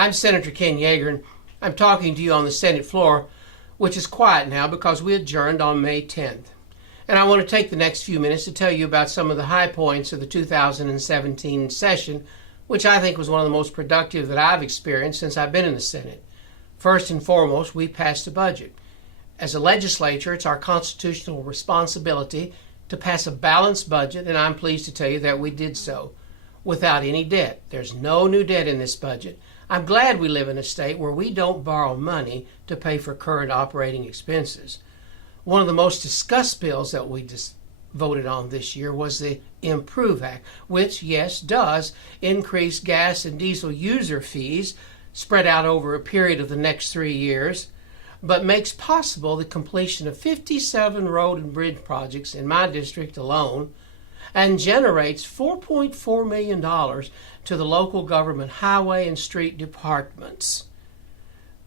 I'm Senator Ken Yager, and I'm talking to you on the Senate floor, which is quiet now because we adjourned on May 10th. And I want to take the next few minutes to tell you about some of the high points of the 2017 session, which I think was one of the most productive that I've experienced since I've been in the Senate. First and foremost, we passed a budget. As a legislature, it's our constitutional responsibility to pass a balanced budget, and I'm pleased to tell you that we did so without any debt. There's no new debt in this budget. I'm glad we live in a state where we don't borrow money to pay for current operating expenses. One of the most discussed bills that we voted on this year was the Improve Act, which, yes, does increase gas and diesel user fees spread out over a period of the next 3 years, but makes possible the completion of 57 road and bridge projects in my district alone, and generates $4.4 million to the local government highway and street departments.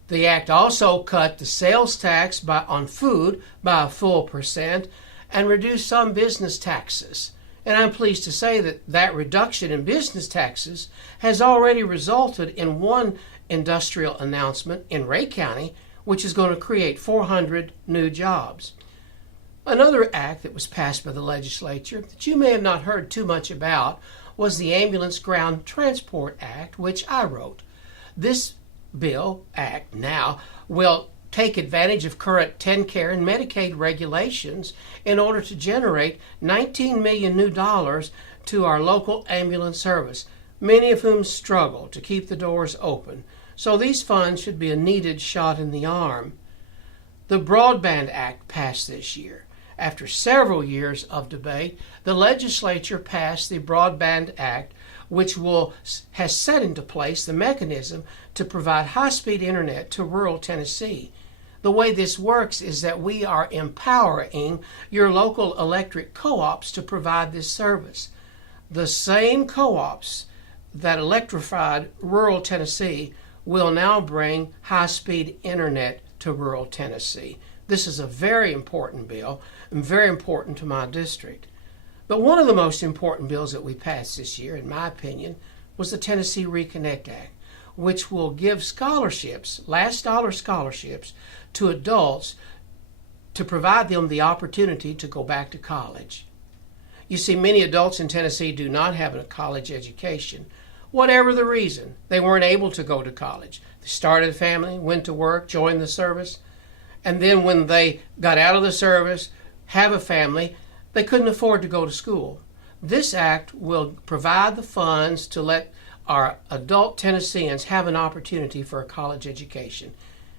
The act also cut the sales tax on food by a full % and reduced some business taxes. And I'm pleased to say that that reduction in business taxes has already resulted in one industrial announcement in Ray County, which is going to create 400 new jobs. Another act that was passed by the legislature that you may have not heard too much about was the Ambulance Ground Transport Act, which I wrote. This act now will take advantage of current TennCare and Medicaid regulations in order to generate $19 million new dollars to our local ambulance service, many of whom struggle to keep the doors open. So these funds should be a needed shot in the arm. The Broadband Act passed this year. After several years of debate, the legislature passed the Broadband Act, which has set into place the mechanism to provide high-speed internet to rural Tennessee. The way this works is that we are empowering your local electric co-ops to provide this service. The same co-ops that electrified rural Tennessee will now bring high-speed internet to rural Tennessee. This is a very important bill and very important to my district. But one of the most important bills that we passed this year, in my opinion, was the Tennessee Reconnect Act, which will give scholarships, last dollar scholarships, to adults to provide them the opportunity to go back to college. You see, many adults in Tennessee do not have a college education. Whatever the reason, they weren't able to go to college. They started a family, went to work, joined the service, and then when they got out of the service, have a family, they couldn't afford to go to school. This act will provide the funds to let our adult Tennesseans have an opportunity for a college education.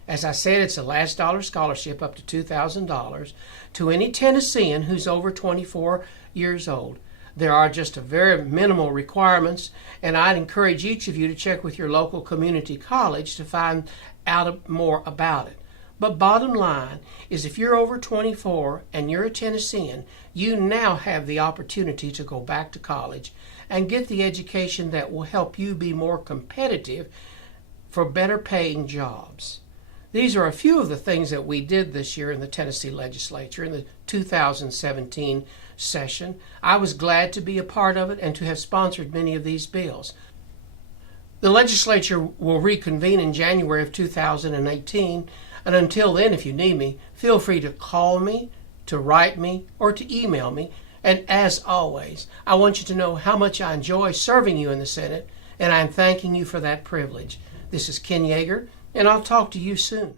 As I said, it's a last dollar scholarship up to $2,000 to any Tennessean who's over 24 years old. There are just a very minimal requirements, and I'd encourage each of you to check with your local community college to find out more about it. But bottom line is, if you're over 24 and you're a Tennessean, you now have the opportunity to go back to college and get the education that will help you be more competitive for better paying jobs. These are a few of the things that we did this year in the Tennessee legislature in the 2017 session. I was glad to be a part of it and to have sponsored many of these bills. The legislature will reconvene in January of 2018, and until then, if you need me, feel free to call me, to write me, or to email me. And as always, I want you to know how much I enjoy serving you in the Senate, and I'm thanking you for that privilege. This is Ken Yager, and I'll talk to you soon.